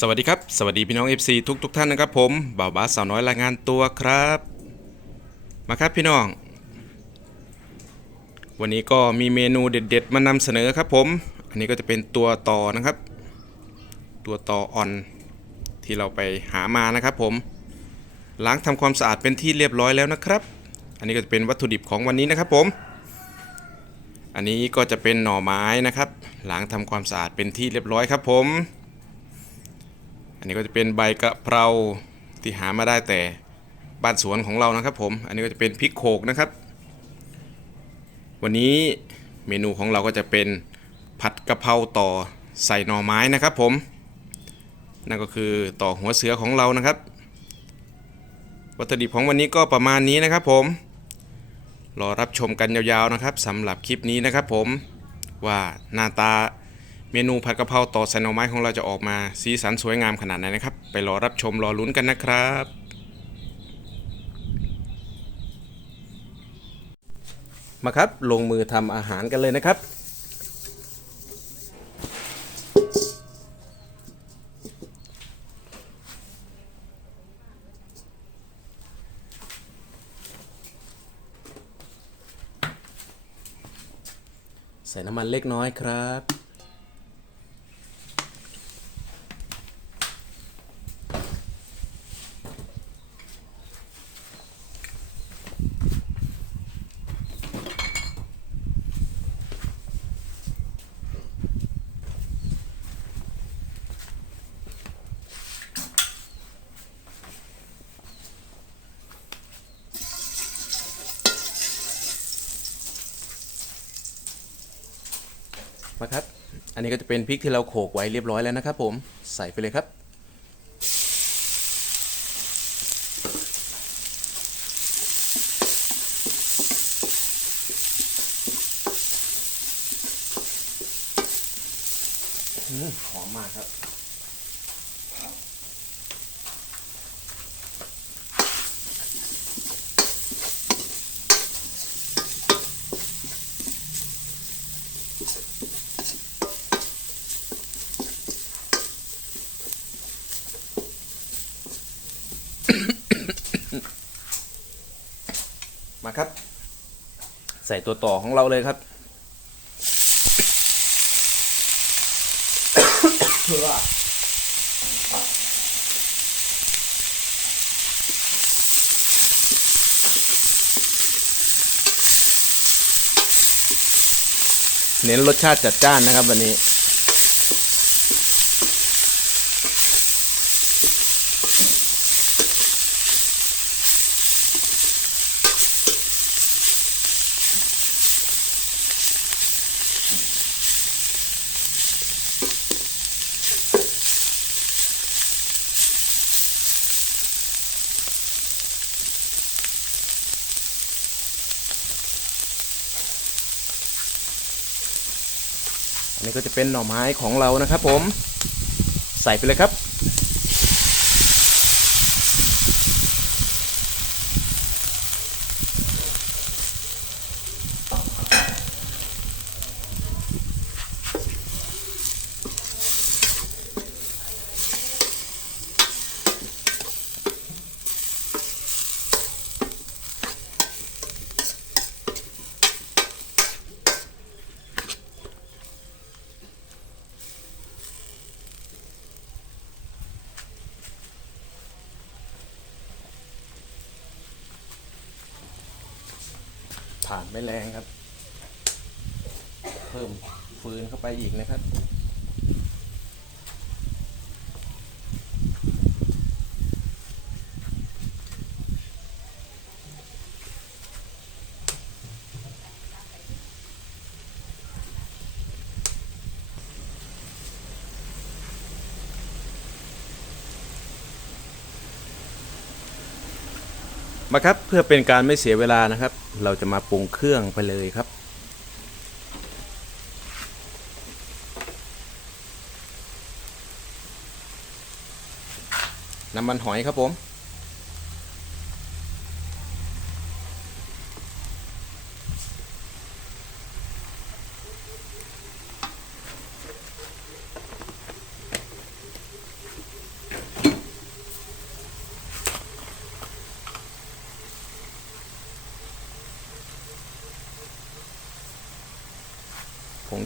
สวัสดีครับ สวัสดีพี่น้อง FC ทุกทุกๆท่านนะครับผมบ่าวบาสสาวน้อยรายงานตัวครับ มาครับพี่น้อง วันนี้ก็มีเมนูเด็ด ๆ มานำเสนอครับผม อันนี้ก็จะเป็นตัวต่อนะครับ ตัวต่ออ่อนที่เราไปหามานะครับผม ล้างทำความสะอาดเป็นที่เรียบร้อยแล้วนะครับ อันนี้ก็จะเป็นวัตถุดิบของวันนี้นะครับผม อันนี้ก็จะเป็นหน่อไม้นะครับ ล้างทำความสะอาดเป็นที่เรียบร้อยครับผม อันนี้ก็จะเป็นใบกะเพราที่หามาได้แต่บ้านสวนของเรานะครับผม อันนี้ก็จะเป็นพริกโขกนะครับ วันนี้เมนูของเราก็จะเป็นผัดกะเพราต่อใส่หน่อไม้นะครับผม นั่นก็คือต่อหัวเสือของเรานะครับ วัตถุดิบของวันนี้ก็ประมาณนี้นะครับผม รอรับชมกันยาวๆนะครับสำหรับคลิปนี้นะครับผมว่าหน้าตา เมนูผัดกะเพราต่อใส่หน่อไม้ของเราจะออกมาสีสันสวยงามขนาดไหนนะครับ ไปรอรับชมรอลุ้นกันนะครับ มาครับลงมือทำอาหารกันเลยนะครับใส่น้ำมันเล็กน้อยครับ มาครับ อันนี้ก็จะเป็นพริกที่เราโขลกไว้เรียบร้อยแล้วนะครับผม ใส่ไปเลยครับ หอมมากครับ มาครับ ใส่ตัวต่อของเราเลยครับเน้นรสชาติจัดจ้านนะครับวันนี้ ก็จะเป็นหน่อไม้ของเรานะครับผม ใส่ไปเลยครับ ไม่แรงครับ เพิ่มฟืนเข้าไปอีกนะครับ มาครับเพื่อเป็นการไม่เสียเวลานะครับ เราจะมาปรุงเครื่องไปเลยครับ น้ำมันหอยครับผม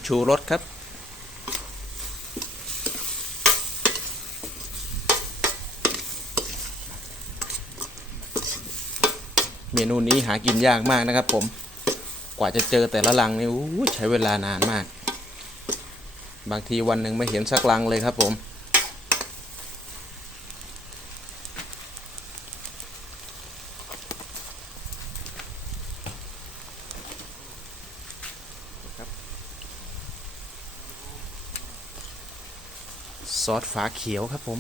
ชูรสครับ เมนูนี้หากินยากมากนะครับผมกว่าจะเจอแต่ละลังนี่ใช้เวลานานมาก บางทีวันหนึ่งไม่เห็นสักลังเลยครับผม ซอสฝาเขียวครับผม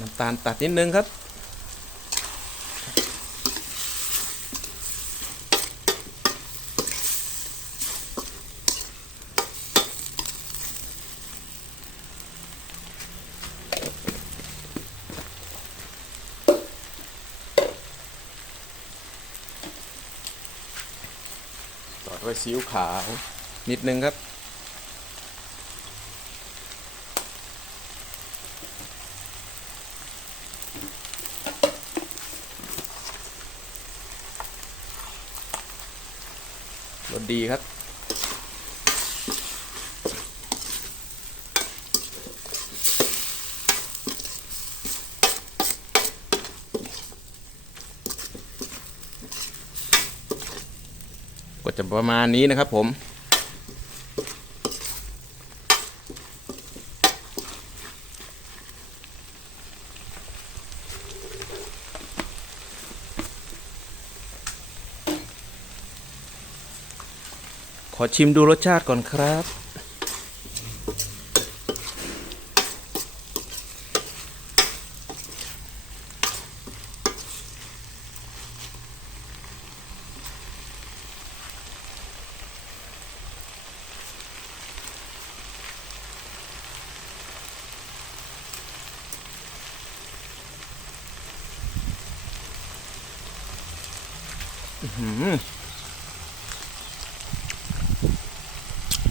น้ำตาลตัดนิดนึงครับ ไว้ซีอิ๊วขาวนิดนึงครับ รสดีครับ ประมาณนี้นะครับผม ขอชิมดูรสชาติก่อนครับ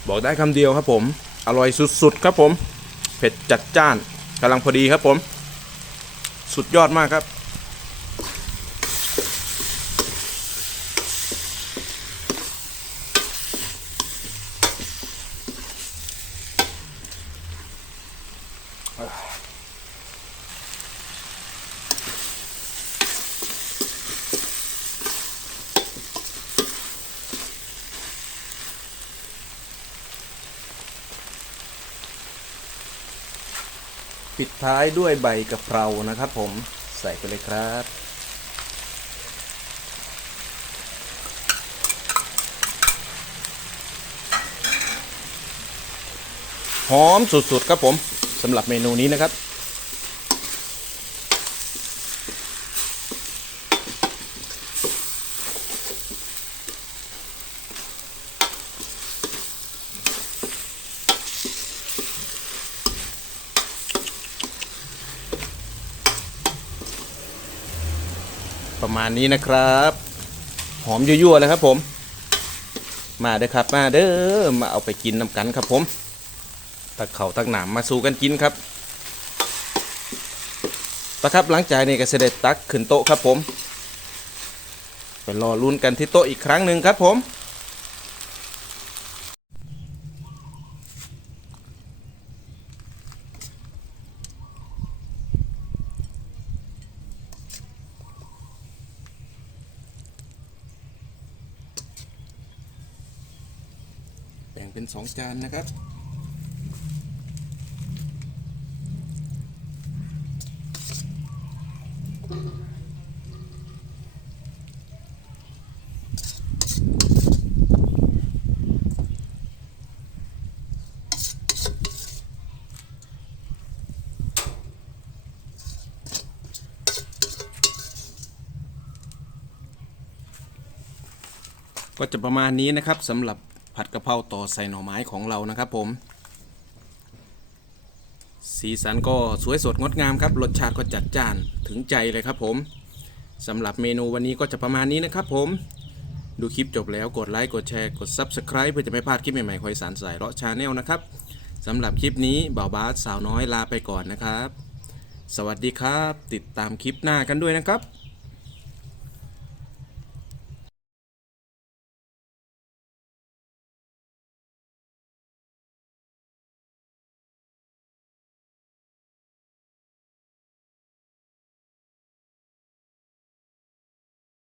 บอกได้คำเดียวครับผม อร่อยสุดๆครับผม เผ็ดจัดจ้านกำลังพอดีครับผม สุดยอดมากครับ ปิดท้ายด้วยใบกะเพรานะครับผมใส่ไปเลยครับ หอมสุดๆครับผมสำหรับเมนูนี้นะครับ ประมาณนี้นะครับ หอมยั่วๆเลยครับผม มาเด้อครับมาเด้อมาเอาไปกินน้ำกันครับผมตักเข่าตักหนามมาสู่กันกินครับตะครับหลังจากนี้ก็เสด็จตักขึ้นโต๊ะครับผมไปรอลุ้นกันที่โต๊ะอีกครั้งหนึ่งครับผม เป็นสองจานนะครับ ก็จะประมาณนี้นะครับสำหรับ ผัดกะเพราต่อใส่หน่อไม้ของเรานะครับผม สีสันก็สวยสดงดงามครับรสชาติก็จัดจ้านถึงใจเลยครับผมสำหรับเมนูวันนี้ก็จะประมาณนี้นะครับผมดูคลิปจบแล้วกดไลค์กดแชร์กด Subscribe เพื่อจะไม่พลาดคลิปใหม่ๆคอยสารสายเลาะชาแนลนะครับสำหรับคลิปนี้บ่าวบาสสาวน้อยลาไปก่อนนะครับ สวัสดีครับ ติดตามคลิปหน้ากันด้วยนะครับ